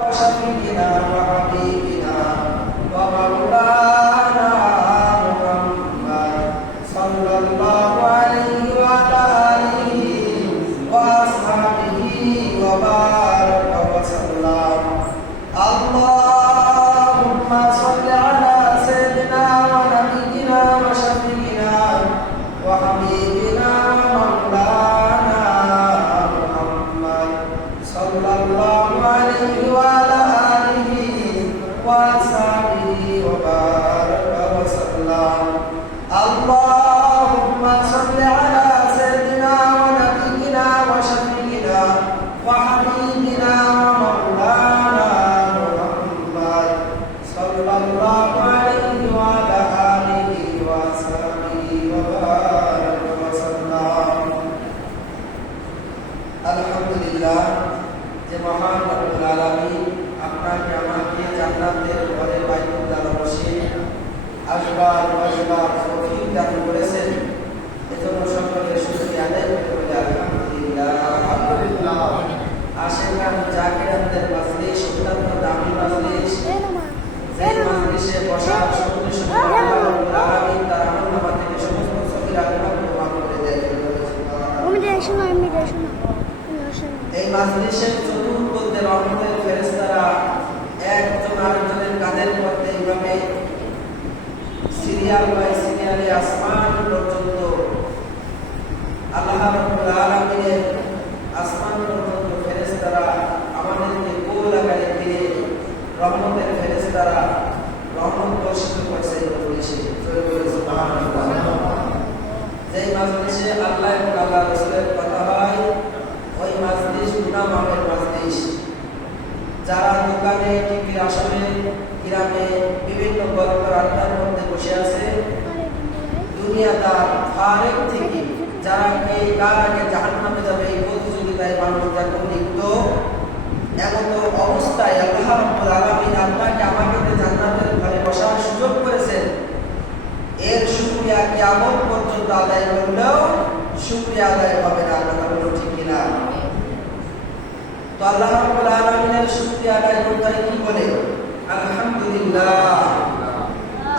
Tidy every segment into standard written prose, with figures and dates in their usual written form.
وشفيعنا وحبيبنا ومولانا محمد صلى الله عليه وعلى آله وأصحابه وبارك وسلم. اللهم صل على سيدنا ونبينا وشفيعنا وحبيبنا ومولانا محمد صلى الله عليه وعلى آله وأصحابه وبارك وسلم. اللهم صل على سيدنا ونبينا وشفيعنا وحبيبنا ومولانا محمد صلى الله عليه وعلى آله وأصحابه وبارك وسلم. আলহামদুলিল্লাহ, যে মহান রব্বুল আলামিন আপনাকে আমাকে জান্নাতের ঘরে বাইতুল্লাহ বসে আসবার বসবার তৌফিক দান করেছেন, এজন্য সকলের শুকরিয়া আদায় করতে বলে আলহামদুলিল্লাহ। আলহামদুলিল্লাহ। আশিকান জাকিরানদের মাজলিস অত্যন্ত দামি মাজলিস, যেই মাজলিসে বসার সুযোগ আল্লাহ রব্বুল আলামিন তার আমলনামা থেকে সমস্ত সগীরা গুনাহ মাফ করে দেয়। এই মাজলিসের চতুর্দিকে রহমতের ফেরেশতারা একজন আরেকজনের কাঁধের মধ্যে এইভাবে সিরিয়াল বাই সিরিয়ালে আসমান পর্যন্ত আল্লাহ রাব্বুল আলামিনের আসমান পর্যন্ত ফেরেশতারা আমাদেরকে কোল আকারে ঘিরে রহমতের ফেরেশতারা রহমত বর্ষিত করছে এই মাজলিসে। সুবহানাল্লাহ। যেই মাজলিসে আল্লাহ এবং আল্লাহ রাসূলের কথা হয়, ওই মাজলিস গুনাহ মাফের মাজলিস। যারা দোকানে, টিভির আসনে, গ্রামে বিভিন্ন গল্প আড্ডার মধ্যে বসে আছে, দুনিয়াদার ফারেক থেকে যারা কে কার আগে জাহান্নামে যাবে এই প্রতিযোগিতায় মানুষ যখন লিপ্ত, এমন অবস্থায় আল্লাহ রাব্বুল আলামিন আপনাকে আমাকে জান্নাতের ঘরে বসার সুযোগ করেছেন, এর শুকরিয়া কিয়ামত পর্যন্ত আদায় করলেও শুকরিয়া আদায় হবে না। কথা বলো ঠিক কিনা? তো আল্লাহ রাব্বুল আলামিনের শুকরিয়া আদায় করতে কি বলে? আলহামদুলিল্লাহ।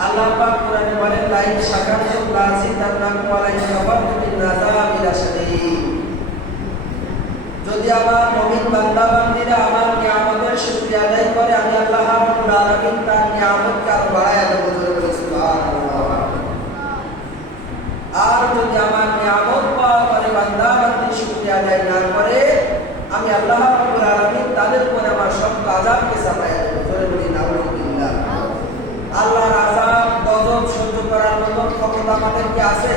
আল্লাহ পাক কোরআনে বলেন, লা ইন শাকারতুম লা আযীদান্নাকুম ওয়া লা ইন কাফারতুম ইন্না আযাবি লাশাদীদ। যদি আমার মুমিন বান্দা বান্দীরা আমার নিয়ামতের শুকরিয়া আদায় করে, আমি আল্লাহ রাব্বুল আলামিন তার নিয়ামতকে আরো বাড়ায় দেব। সুবহানাল্লাহ। আর যদি আমার নিয়ামত পাওয়ার পরে বান্দা বান্দী শুকরিয়া আদায় না করে, আমি আল্লাহ রাব্বুল আলামিন তাদের উপরে আমার সব আযাবকে চাপায়া দেব। জোরে বলি নাউযুবিল্লাহ। আল্লাহর আযাব গজব সহ্য করার মতো ক্ষমতা আমাদের কি আছে?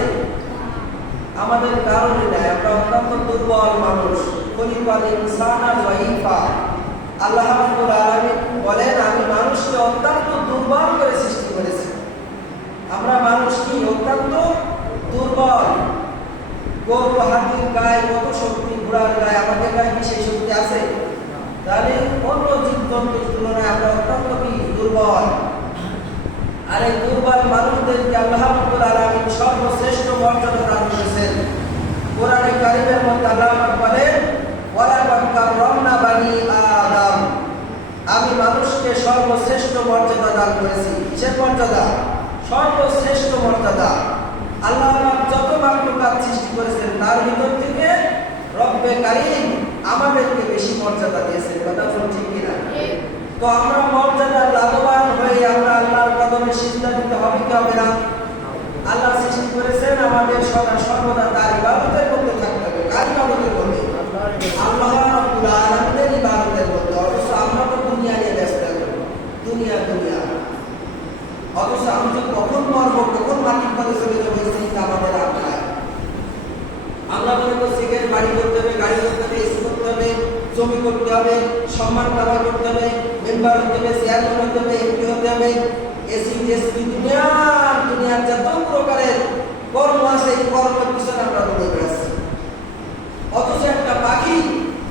আমাদের কারণে নাই। আমরা অত্যন্ত দুর্বল মানুষ। খলিকাল ইনসানা যায়ীফা। আল্লাহ রাব্বুল আলামিন বলেন, আমি মানুষকে অত্যন্ত দুর্বল করে সৃষ্টি করেছি। আমরা মানুষ কি অত্যন্ত দুর্বল। গরু হাতির গায়ে কত শক্তি, ঘোড়ার গায়ে, আমাদের গায়ে কি সেই শক্তি আছে? তাহলে অন্য জীবজন্তুর তুলনায় আমরা অত্যন্ত কি দুর্বল। আর এই দুর্বল মানুষদেরকে আল্লাহ রাব্বুল আলামিন সর্বশ্রেষ্ঠ মর্যাদা দান করেছেন। কোরআনে কারীমের মধ্যে আল্লাহ পাক বলেন, ওয়ালাকাদ কাররামনা বানি আদম। আমি মানুষকে সর্বশ্রেষ্ঠ মর্যাদা দান করেছি। কিসের মর্যাদা? সর্বশ্রেষ্ঠ মর্যাদা। আল্লাহ পাক যত মাখলুকাত সৃষ্টি করেছেন তার ভিতর থেকে রব্বে কারীম আমাদেরকে বেশি মর্যাদা দিয়েছেন। কথা বলুন ঠিক কিনা? তো আমরা মর্যাদা লাভবান হয়ে আমরা আল্লাহর কদমে সিজদা দিতে হবে কি হবে না? আল্লাহ সৃষ্টি করেছেন আমাদের সর্বদা তার ইবাদতের মধ্যে থাকতে হবে। কার ইবাদতের মধ্যে? আল্লাহ রাব্বুল আলামিনের ইবাদতের মধ্যে। অথচ আমরা তো দুনিয়া নিয়ে ব্যস্ত থাকি, দুনিয়া দুনিয়া। অথচ আমি যে কখন মরবো, কখন মাটির পথে চলে যাবো, এই চিন্তা আমাদের আর নাই। আমরা মনে করছি এখানে বাড়ি করতে হবে, গাড়ি করতে হবে, এসি করতে হবে, জমি করতে হবে, সম্মান ব্যবহার করতে হবে, মেম্বার হতে হবে, চেয়ারম্যান হতে হবে, এমপি হতে হবে, এসি এসপি, দুনিয়ার যত প্রকারের কর্ম আছে এই কর্মের পিছনে আমরা দৌড়ে বেড়াচ্ছি। অথচ একটা পাখি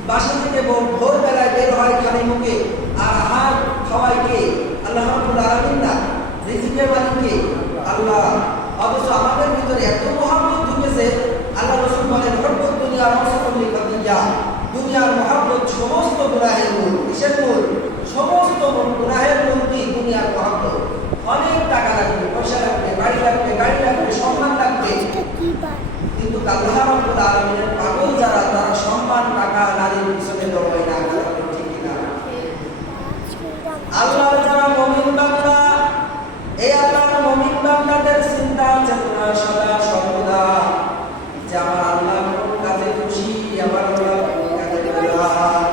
বাসা থেকে ভোরবেলায় বের হয় খালি মুখে, আর হাত খাওয়ায় কে? আল্লাহ রাব্বুল আলামিন না? রিজিকের মালিক কে? আল্লাহ। অথচ আমাদের ভিতরে এত মহব্বত ঢুকেছে, আল্লাহ রাসূল বলেন, হব্বুদ দুনিয়া ওয়াসাতুল লিকাদিয়া। দুনিয়ার মহব্বত সমস্ত গুনাহের মূল। কিসের মূল? আল্লাহর যারা মুমিন বান্দা, এই আল্লাহর মুমিন বান্দাদের চিন্তা চেতনা সদা সর্বদা যে আমার আল্লাহ কোন কাজে খুশি, আমার আল্লাহ কোন কাজে বেজার।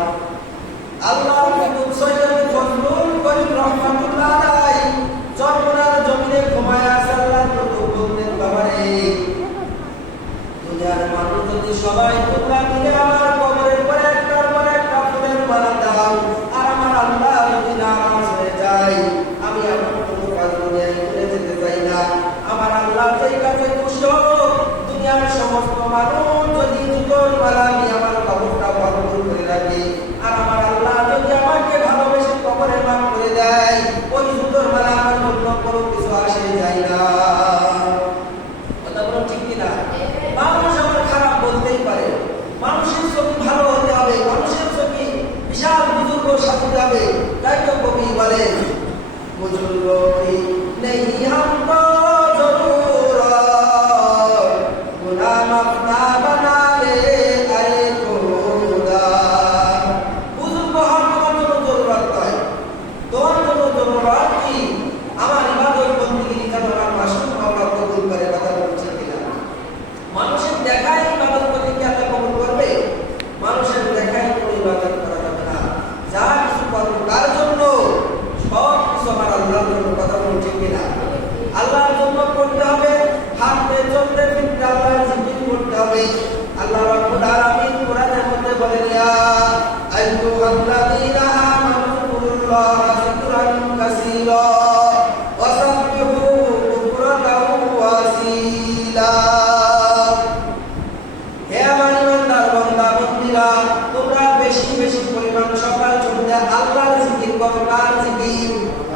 আল্লাহ কুতুব সৈয়দ ফজলুল করিম রহমাতুল্লাহ আলাইহি চরমনার জমিনে ঘুমায় আছে। আল্লাহর কুতুব বলতেন, বাবারে দুনিয়ার মানুষ যদি সবাই তোমরা মিলে আমার কবরের পরে একটার পর একটা ফুলের মালা দাও, আর আমার আল্লাহ যদি নারাজ হয়ে যায়, আমি এমন কোনো কাজ দুনিয়ায় করে যেতে চাই না। আমার আল্লাহ যেই কাজে খুশি হোক, দুনিয়ার সমস্ত মানুষ যদি জুতোর মালা নিয়ে আমার কবরটা ভরপুর করে রাখে, আর আমার আল্লাহ যদি আমাকে ভালোবেসে কবরে মাফ করে দেয়, ওই জুতোর মালা আমার অন্য কোনো কিছু আসে যায় না। কথা বলো ঠিক কিনা? মানুষ আমার খারাপ বলতেই পারে, মানুষের চোখে ভালো হতে হবে, মানুষের চোখে বিশাল বুজুর্গ সাথে হবে। তাই তো কবি বলেন, বুজুর্গ নেই হাম তো জরুরত, গুনাহ মাফ না বানালে আয়ে খোদা। বুজুর্গ হওয়ার তোমার জন্য জরুরত নয়, তোমার জন্য জরুরত কি আমার ইবাদত বন্দেগী যেন আমার মাসুম আল্লাহ কবুল করে। কথা বলছে কিনা? মানুষের দেখাই ইবাদত করতে কি আল্লাহ কবুল করবে? মানুষের দেখাই কোনো ইবাদত করা যাবে না। যা কিছু করবো তার জন্য, সব কিছু আমার আল্লাহর জন্য। কথা বলুন ঠিক কিনা? আল্লাহর জন্য করতে হবে, হাঁটতে চলতে ফিরতে আল্লাহর জিকির করতে হবে। আল্লাহ রাব্বুল আলামিন কোরআনের মধ্যে বলেন, ইয়া আইয়ুহাল্লাযীনা আমানু কুল্লাহা যিকরান কাসীরা ওয়া সাব্বিহু বুকরাতাও ওয়া আসীলা। হে আমার ইমানদার বান্দা বান্দীরা, তোমরা বেশি বেশি পরিমাণ সকাল সন্ধ্যা আল্লাহর জিকির করো। কার জিকির?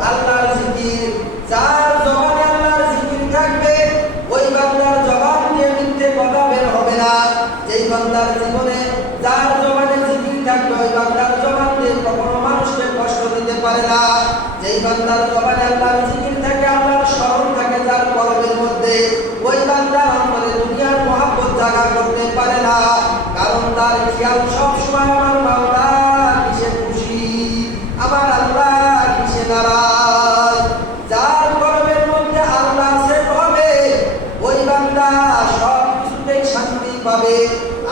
আল্লাহর জিকির। যার জবানে আল্লাহর জিকির থাকবে, ওই বান্দার জবান দিয়ে মিথ্যে কথা বের হবে না। যেই বান্দার জীবনে যার জবানে জিকির থাকবে, ওই বান্দার জবান দিয়ে কখনো মানুষকে কষ্ট দিতে পারে না। যেই বান্দার জবানে আল্লাহর জিকির থাকে, আল্লাহর স্মরণ থাকে যার কলবের মধ্যে, ওই বান্দার অন্তরে দুনিয়ার মহব্বত জায়গা করতে পারে না। কারণ তার খেয়াল সবসময় আমার মাওলা কিসে খুশি, আমার আল্লাহ কিসে নারাজ। যার কলবের মধ্যে আল্লাহ সেট হবে, ওই বান্দা সব কিছুতেই শান্তি পাবে।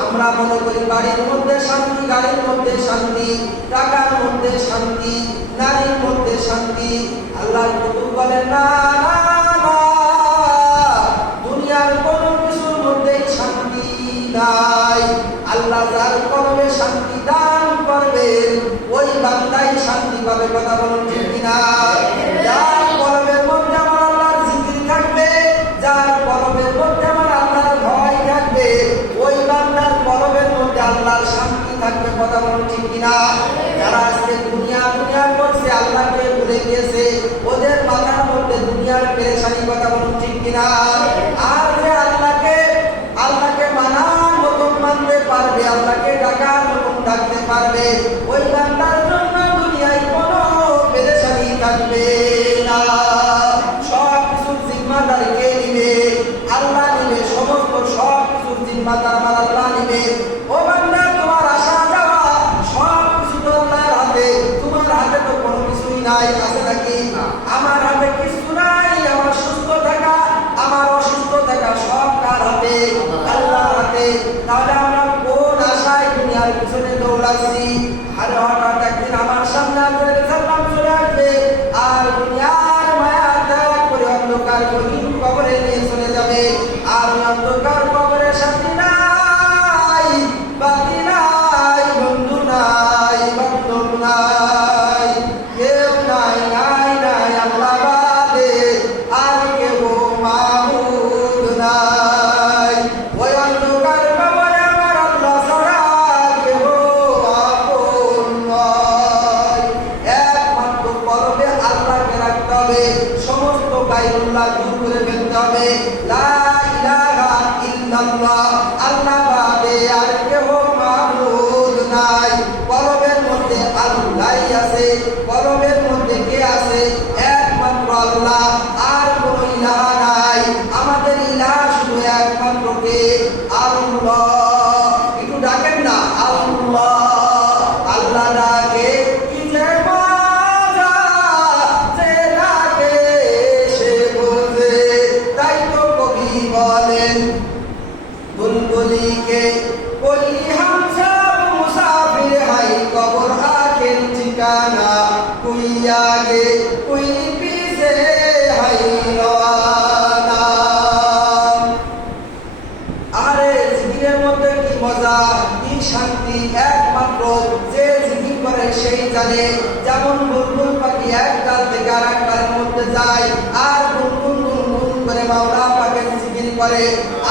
আমরা মনে করি বাড়ির মধ্যে শান্তি, গাড়ির মধ্যে শান্তি, টাকার মধ্যে শান্তি, নারীর মধ্যে শান্তি। আল্লাহর কুতুব বলেন, না না, দুনিয়ার কোনো কিছুর মধ্যেই শান্তি নাই। আল্লাহ যার কলবে শান্তি দান করবেন, ওই বান্দাই শান্তি পাবে। কথা বলুন ঠিক কিনা? যার কলবের মধ্যে আমার আল্লাহর জিকির থাকবে, যার কলবের মধ্যে আমার আল্লাহর ভয় থাকবে, ওই বান্দার কলবের মধ্যে আল্লাহর শান্তি থাকবে। কথা বলুন ঠিক কিনা? যারা আজকে দুনিয়া দুনিয়া করছে, আল্লাহকে ভুলে গিয়েছে, ওদের মাথার মধ্যে দুনিয়ার পেরেশানি। কথা বলুন ঠিক কিনা? আর যে আল্লাহকে মানার মতন মানতে পারবে, আল্লাহকে ডাকার মতন ডাকতে পারবে, ওই বান্দার জন্য দুনিয়ায় কোনো পেরেশানি থাকবে না। সব কিছুর জিম্মাদারি কে নিবে? আল্লাহ নিবে। সমস্ত সব কিছুর জিম্মাদার আমার আল্লাহ নিবে। ও বান্দা, তোমার আসা যাওয়া সব কিছু তো আল্লাহর হাতে। তোমার হাতে তো কোনো কিছুই নাই, আছে নাকি? আমার হাতে কিছু নাই। আমার সুস্থ থাকা, আমার অসুস্থ থাকা সব কার হাতে? আল্লাহর হাতে। তাহলে আমরা কোন আশায় দুনিয়ার পিছনে দৌড়াচ্ছি? আরে হঠাৎ একদিন আমার সামনে সাল্লাম চলে আসবে, আর দুনিয়ার মায়া ত্যাগ করে অন্ধকার গহীন কবরে নিয়ে চলে যাবে। আর অন্ধকার কবরের সাথে নাই, বাকি নাই, বন্ধু নাই, বান্ধব নাই, কেউ নাই, নাই নাই আল্লাহ বাদে আর কেউ মাবুদ নাই। ওই অন্ধকার কবরে আমার আল্লাহ ছাড়া কেউ আপন নয়। একমাত্র কলবে আল্লাহকে রাখতে হবে, সমস্ত গায়রুল্লাহ দূর করে ফেলতে হবে। লা ইলাহা ইল্লাল্লাহ, আল্লাহ বাদে আর কেউ মাবুদ নাই। কলবের মধ্যে আল্লাহই আছে। কলবের মধ্যে কে আছে? একমাত্র আল্লাহ, আর কোন ইলাহা নাই। আমাদের ইলাহা শুধু একমাত্র কে? আল্লাহ। একটু ডাকেন না, আল্লাহ। আল্লাহ ডাকে কি যে মজা, कोई आगे कोई पीछे है रवाना। আরে জিকিরের মধ্যে কি মজা, কি শান্তি, একমাত্র যে জিকির করে সেই জানে। যেমন বুলবুল পাখি এক ডাল থেকে আর এক ডালের মধ্যে যায় আর গুনগুন গুনগুন করে মাওলা পাকের জিকির করে।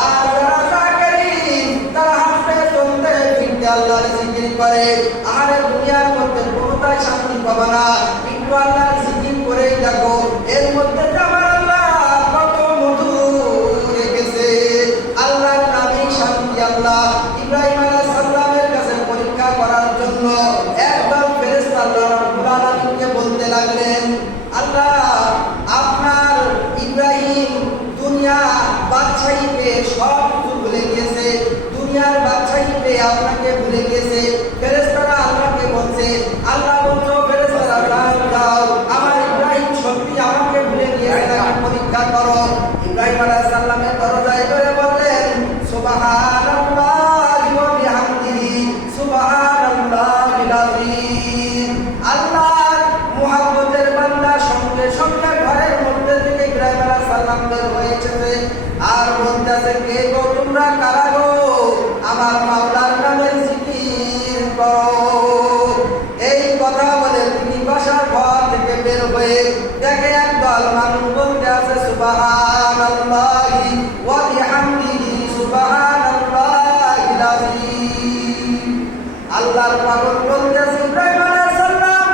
আর যারা জাকিরিন তারা হাসতে চলতে ফিরতে আল্লাহর জিকির করে। আরে দুনিয়ার মধ্যে কোনোটাই শান্তি পাবে না, একটু আল্লাহর জিকির করেই দেখো, এর মধ্যে আমার আল্লাহ কত মধু রেখেছে। আল্লাহর নামই শান্তি। আল্লাহ ইব্রাহিম আলাইহিস সালামের কাছে পরীক্ষা করার জন্য একবার ফেরেশতা আল্লাহ রাব্বুল আলামিনকে বলতে লাগলেন, আল্লাহ আপনার ইব্রাহিম দুনিয়া বাদশাহী পেয়ে সব কিছু ভুলে গিয়েছে, দুনিয়ার বাদশাহী পেয়ে আপনাকে ভুলে গিয়েছে। ফেরেশতারা আল্লাহকে বলছে, আল্লাহ বলছো ফেরেশতারা যাও, আমার ইব্রাহিম সত্যি আমাকে ভুলে গিয়েছে, তাকে পরীক্ষা করো। ইব্রাহিম আলাইহিস সালামের দরজায় ধরে বললেন, সুবহানাল্লাহি ওয়া বিহামদিহি সুবহানাল্লাহিল আযীম। আল্লাহর মুহাব্বতের বান্দা সঙ্গে সঙ্গে ঘরের মধ্যে থেকে ইব্রাহিম আলাইহিস সালাম বের হয়েছে আর বলতেছে, কে গো তোমরা কারা গো, আমার মাওলার নামের জিকির করো। এই কথা বলে তিনি বাসার ঘর থেকে বের হয়ে দেখে একদল মানুষ বলতে আছে, সুবহানাল্লাহি ওয়া বিহামদিহি সুবহানাল্লাহিল আযীম। আল্লাহর পাগল বলতেছে, ইব্রাহিম আলাইহিস সালাম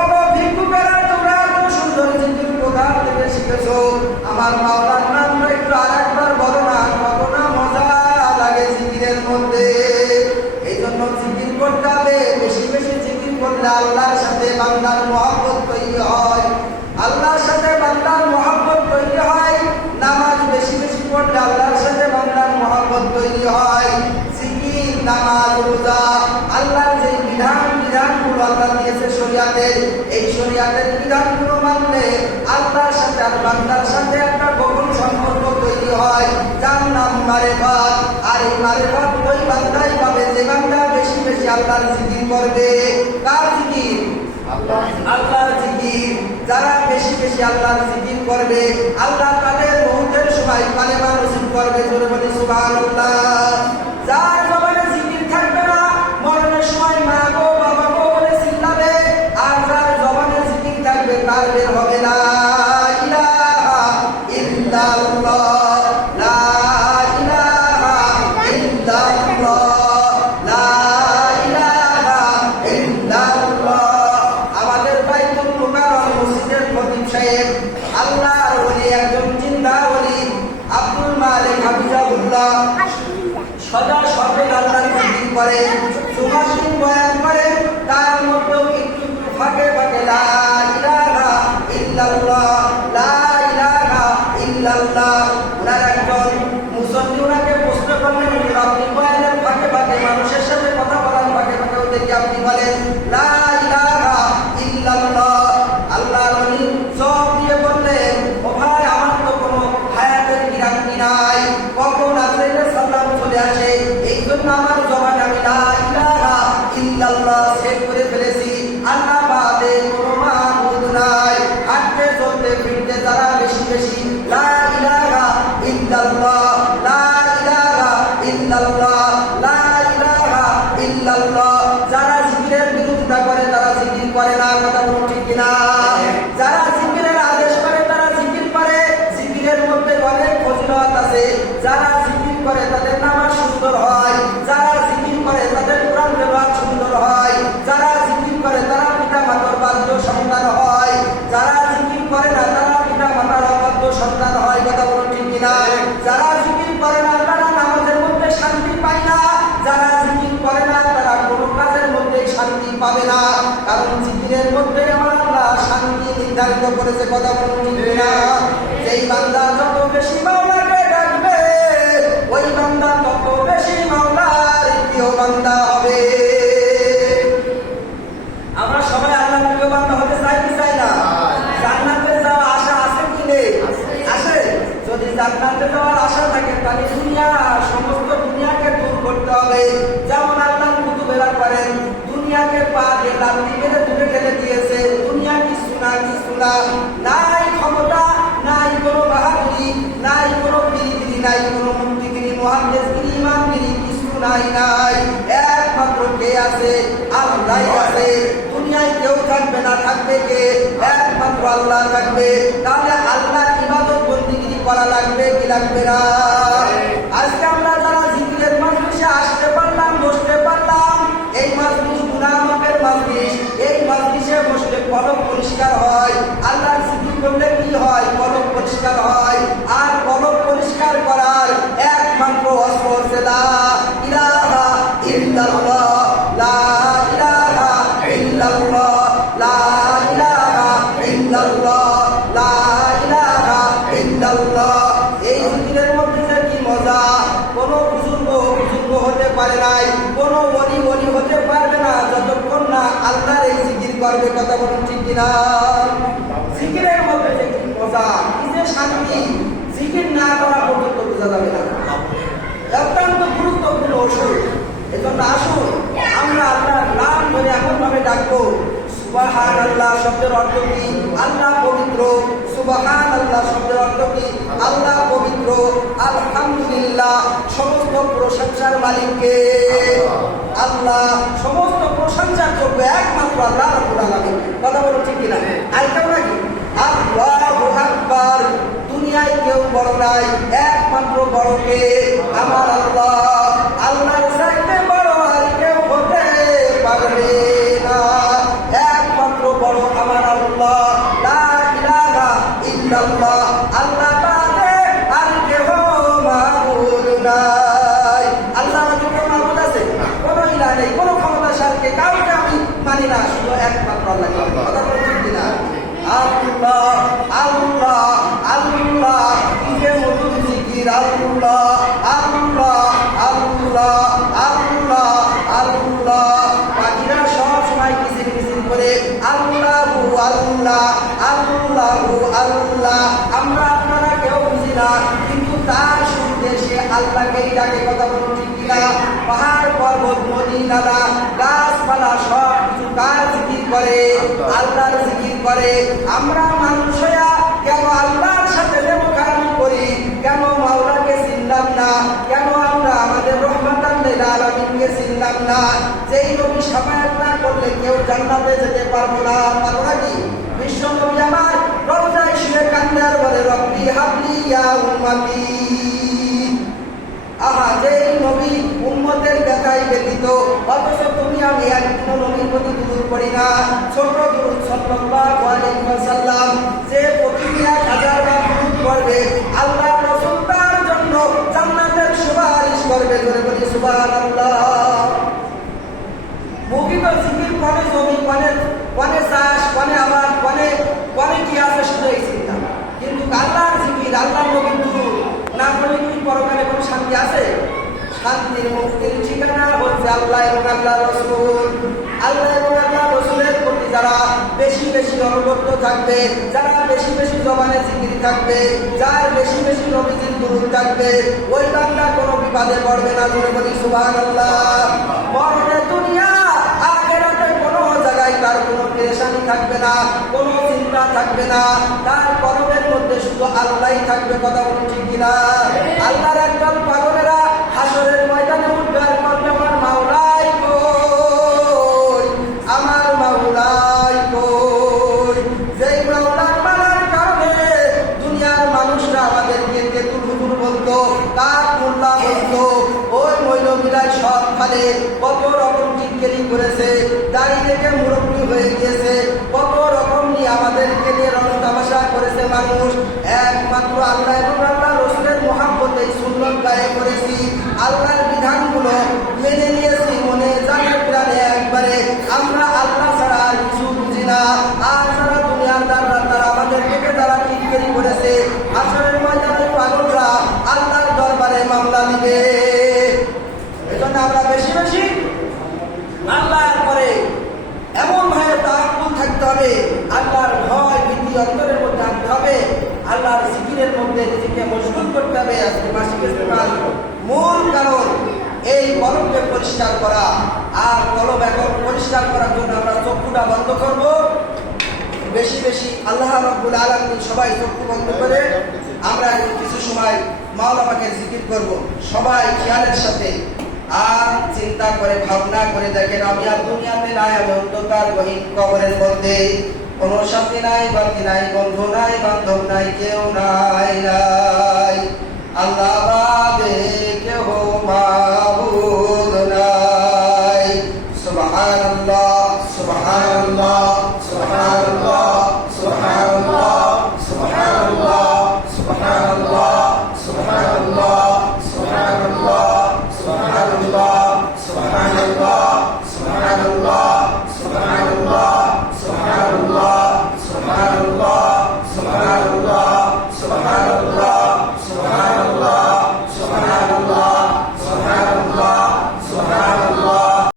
ওগো ভিক্ষুকেরা, তোমরা এত সুন্দর জিকির কোথা থেকে শিখেছো? আমার মাওলার নামটা একটু আরেকবার বলো না, কত না মজা লাগে জিকিরের মধ্যে। এই জন্য জিকির করতে হবে, বেশি বেশি জিকির করলে আল্লাহর সাথে বান্দার মহব্বত তৈরি হয়, আল্লাহর সাথে বান্দার মহব্বত তৈরি হয়। নামাজ বেশি বেশি পড়লে আল্লাহর সাথে বান্দার মহব্বত তৈরি হয়। জিকির, নামাজ, রোজা, আল্লাহর যে বিধানগুলো আল্লাহ দিয়েছে শরীয়তের, এই শরীয়তের বিধানগুলো মানলে আল্লাহর সাথে আর বান্দার সাথে একটা গোপন সম্পর্ক তৈরি হয়, যার নাম মারিফাত। আর এই মারিফাত ওই বান্দাই পাবে যে বান্দা বেশি বেশি আল্লাহর জিকির করবে। কার জিকির? আল্লাহর জিকির। যারা বেশি বেশি আল্লাহর জিকির করবে আল্লাহ তাদের মউতের সময় কালেমা নসিব করবে। জোরে বলি সুবহানাল্লাহ। যার জবানে জিকির থাকবে না, মরণের সময় মা গো বাবা গো বলে চিল্লাবে। আর যার জবানে জিকির থাকবে তার বের হবে না ইলাহা ইল্লাল্লাহ, লা ইলাহা ইল্লাল্লাহ, লা ইলাহা ইল্লাল্লাহ। আমাদের বাইতুল মুকাররম মসজিদের খতিব সাহেব আল্লাহর ওলি, একজন জিন্দা ওলি, আব্দুল মালিক হাফিজাহুল্লাহ, সদা সর্বদা আল্লাহর জিকির করে, জুমার দিন বয়ান করে, তার মধ্যে একটু ফাঁকে ফাঁকে লা ইলাহা ইল্লাল্লাহ, লা ইলাহা ইল্লাল্লাহ। ওনার একজন মুসল্লি ওনাকে প্রশ্ন করলেন, আপনি বয়ানের ফাঁকে ফাঁকে মানুষের সাথে কথা বলার ফাঁকে ফাঁকে ওদেরকে আপনি বলেন লা ইলাহা ইল্লাল্লাহ। আল্লাহর ওলি সব দিয়ে বললেন, ও ভাই আমার তো কোনো হায়াতের গ্যারান্টি নাই, কখন আজরাইল সালাম চলে আসে, এই জন্য আমার জবানে আমি লা ইলাহা ইল্লাল্লাহ সেট করে ফেলেছি। আল্লাহ বাদে কোনো মাবুদ নাই। হাঁটতে চলতে ফিরতে যারা বেশি বেশি লা ইলাহা ইল্লাল্লাহ, লা ইলাহা ইল্লাল্লাহ, লা ইলাহা ইল্লাল্লাহ, যারা জিকিরের বিরোধিতা করে তারা জিকির করে না। কথা বলুন ঠিক কিনা? যারা জিকিরের আদেশ করে তারা জিকির করে, জিকিরের মধ্যে অনেক ফজিলত আছে। যারা জিকির করে তাদের নামাজ সুন্দর হয়, যারা জিকির করে তাদের কোরআন তেলাওয়াত সুন্দর হয়, যারা জিকির করে তারা পিতা মাতার বাধ্য সন্তান হয়, যারা জিকির করে না তারা পিতা মাতার অবাধ্য সন্তান হয়। কথা বলুন ঠিক কিনা? যারা জিকির করে না তারা নামাজের মধ্যে শান্তি পায় না, যারা জিকির করে না তারা কোনো কাজের মধ্যে শান্তি পাবে না, কারণ জিকিরের মধ্যে আমার আল্লাহ শান্তি নির্ধারিত করেছে। কথা বলুন ঠিক কিনা? যেই বান্দা যত বেশি মাওলাকে ডাকবে ওই বান্দা তত বেশি মাওলার প্রিয় বান্দা হবে। আমরা সবাই আল্লাহর প্রিয় বান্দা হতে চাই কি চাই না? জান্নাতে যাওয়ার আশা আছে কি নেই? আছে। যদি জান্নাতে যাওয়ার আশা থাকে তাহলে সমস্ত দুনিয়াকে দূর করতে হবে। যেমন আল্লাহ কুতুবেরা করেন, দুনিয়াকে পা দিয়ে লাথি মেরে দূরে ঠেলে দিয়েছে, না, নাই ক্ষমতা, নাই কোনো বাহাদুরি, নাই কোনো বিরিগিরি, নাই কোনো মুক্তিগিরি, মুহাদ্দিসগিরি, ইমামগিরি, কিছু নাই। একমাত্র কে আছে? আল্লাহ আছে। দুনিয়ায় কেউ থাকবে না, থাকবে কে? একমাত্র আল্লাহ থাকবে। তাহলে আল্লাহর ইবাদত বন্দেগী করা লাগবে কি লাগবে না? আজকে আমরা যারা জিকিরের মজলিসে আসতে পারলাম, বসতে পারলাম, এই মজলিস গুনাহ মাফের মজলিস। এই মজলিসে বসলে কলব পরিষ্কার হয়। আল্লাহর জিকির করলে কি হয়? কলব পরিষ্কার হয়। আর কলব পরিষ্কার করার একমাত্র অস্ত্র হচ্ছে লা ইলাহা ইল্লাল্লাহ, লা ইলাহা ইল্লাল্লাহ, লা ইলাহা ইল্লাল্লাহ, লা ইলাহা ইল্লাল্লাহ। এই জিকিরের মধ্যে যে কি মজা! কোনো বুজুর্গ হতে পারে নাই, কোনো ওলি হতে পারবে না যতক্ষণ না আল্লাহর এই জিকির করবে। কথা বলুন ঠিক কিনা? জিকিরের মধ্যে যে কি মজা, কি যে শান্তি, জিকির না করা পর্যন্ত বোঝা যাবে না। অত্যন্ত গুরুত্বপূর্ণ ওষুধ। এজন্য আসুন আমরা আল্লাহর নাম ধরে এমন ভাবে ডাকবো। সুবহানাল্লাহ শব্দের অর্থ কি? আল্লাহ পবিত্র। সুবহানাল্লাহ শব্দের অর্থ কি? আল্লাহ পবিত্র। আলহামদুলিল্লাহ সমস্ত প্রশংসার মালিককে আল্লাহ, সমস্ত প্রশংসার যোগ্য একমাত্র আল্লাহ রাব্বুল আলামিন। কথা বলো ঠিক কিনা? আর কেউ নাকি? আল্লাহু আকবার। দুনিয়ায় কেউ বড় নাই, একমাত্র বড় কে? আমার আল্লাহ। আল্লাহর চাইতে বড় আর কেউ হতে পারবে না। একমাত্র বড় আমার আল্লাহ। লা ইলাহা ইল্লাল্লাহ। আল্লাহ বাদে আর কেউ মাবুদ নাই। আল্লাহ বাদে কেউ মাবুদ আছে? কোনো ইলাহ নেই, কোনো ক্ষমতাশালীকে কাউকে আমি মানি না, শুধু একমাত্র আল্লাহ। কথা বলছেন কিনা? আল্লাহ আল্লাহ আল্লাহ, ইকে মধুর জিকির। আল্লাহ আল্লাহ আল্লাহ আল্লাহ আল্লাহ। পাখিরা সব সময় কিচির মিচির করে আল্লাহু আল্লাহ আল্লাহু আল্লাহ। আমরা আপনারা কেউ বুঝি না, কিন্তু তার শুনতে সে আল্লাহকেই ডাকে। কথা বলুন ঠিক কিনা? পাহাড় পর্বত নদী নালা গাছপালা সব কিছু কার জিকির করে? আল্লাহর জিকির করে। আমরা মানুষ হইয়া কেন আল্লাহর সাথে বেমুখারামি করি? কেন মাওলাকে চিনলাম না? কেন আমরা আমাদের রহমাতাল লিল আলামিনকে চিনলাম না? যেই নবী শাফায়াত না করলে কেউ জান্নাতে যেতে পারবো না। পারবো নাকি? বিশ্ব নবী আমার রওজায় শুয়ে কান্দে আর বলে রব্বি হাবলি ইয়া উম্মতি। আহা, যেই নবী উম্মতের ব্যথায় ব্যতীত, অথচ তুমি আমি একদিনও নবীর প্রতি দুরূদ পড়ি না। ছোট দুরূদ সাল্লাল্লাহু আলাইহি ওয়াসাল্লাম, যে প্রতিদিন 1000 বার দুরূদ পড়বে, আল্লাহ রাসূল তার জন্য জান্নাতের সুপারিশ করবে। জোরে বলি সুবহানাল্লাহ। মুখে তো জিকির করে, জমি কোনে চাষ, কোনে আবাদ, কোনে কি আছে শুধু এই চিন্তা। কিন্তু আল্লাহর জিকির, আল্লাহর নবীর দুরূদ না করলে কি পরকালে কোনো শান্তি আছে? শান্তির মুক্তির ঠিকানা হচ্ছে আল্লাহ এবং আল্লাহ রাসূল। আল্লাহ এবং আল্লাহ রাসূলের প্রতি যারা বেশি বেশি অনুগত থাকবে, যারা বেশি বেশি জবানে জিকির থাকবে, যার বেশি বেশি নবীজির দুরূদ থাকবে, ওই বান্দা কোনো বিপদে পড়বে না। জোরে বলি সুবহানাল্লাহ। মরণে দুনিয়া আখিরাতে কোনো জায়গায় তার কোনো পেরেশানি থাকবে না, কোনো চিন্তা থাকবে না। তার কলবের মধ্যে শুধু আল্লাহই থাকবে। কথা বলুন ঠিক কিনা? আল্লাহর একদল পাগলেরা হাসরের ময়দানে উঠবে আর বলবে আমার মাওলাই কই, আমার মাওলাই কই। যেই মাওলার মানার কারণে দুনিয়ার মানুষরা আমাদেরকে তেতুল হুজুর বলতো, কাক মোল্লা বলতো, ওই মৌলবীরাই সব খালে কত রকম টিটকেরি করেছে, দাড়ি রেখে মুরব্বী হয়ে গিয়েছে, কত রকম নিয়ে আমাদেরকে নিয়ে রং তামাশা করেছে মানুষ। একমাত্র আল্লাহ এবং আল্লাহ রাসূলের মহব্বতে সুন্নাত গায়ে করেছি, আল্লাহর বিধানগুলো মেনে নিয়েছি মনে জানে প্রাণে একবারে। আমরা আল্লাহ ছাড়া আর কিছু বুঝি না। আর যারা দুনিয়ার দ্বারা তারা আমাদের থেকে যারা টিটকেরি করেছে, আসরের ময়দানে পাগলরা আল্লাহর দরবারে মামলা দিবে। এজন্য আমরা বেশি বেশি আল্লাহর পরে এমন ভাবে তাওয়াক্কুল থাকতে হবে, আল্লাহর ভয় ভীতি অন্তরের মধ্যে আনতে হবে, আল্লাহর জিকিরের মধ্যে নিজেকে মশগুল করতে হবে। আজকে মাসিক ইস্তেমাল মূল কারণ এই কলবকে পরিষ্কার করা। আর কলব এখন পরিষ্কার করার জন্য আমরা চক্ষুটা বন্ধ করব, বেশি বেশি আল্লাহ রাব্বুল আলামিন সবাই চক্ষু বন্ধ করে আমরা এখন কিছু সময় মাওলা পাকের জিকির করব। সবাই খেয়ালের সাথে আর চিন্তা করে ভাবনা করে দেখেন, আমি আর দুনিয়াতে নাই, আমি অন্ধকার গহীন কবরের মধ্যে, কোনো সাথী নাই, বাতি নাই, বন্ধু নাই, বান্ধব নাই, কেউ নাই নাই, আল্লাহ বাদে কেউ মাবুদ নাই। সুবহানাল্লাহ সুবহানাল্লাহ সুবহানাল্লাহ সুবহানাল্লাহ সুবহানাল্লাহ সুবহানাল্লাহ সুবহানাল্লাহ সুবহানাল্লাহ সুবহানাল্লাহ সুবহানাল্লাহ সুবহানাল্লাহ সুবহানাল্লাহ সুবহানাল্লাহ সুবহানাল্লাহ সুবহানাল্লাহ সুবহানাল্লাহ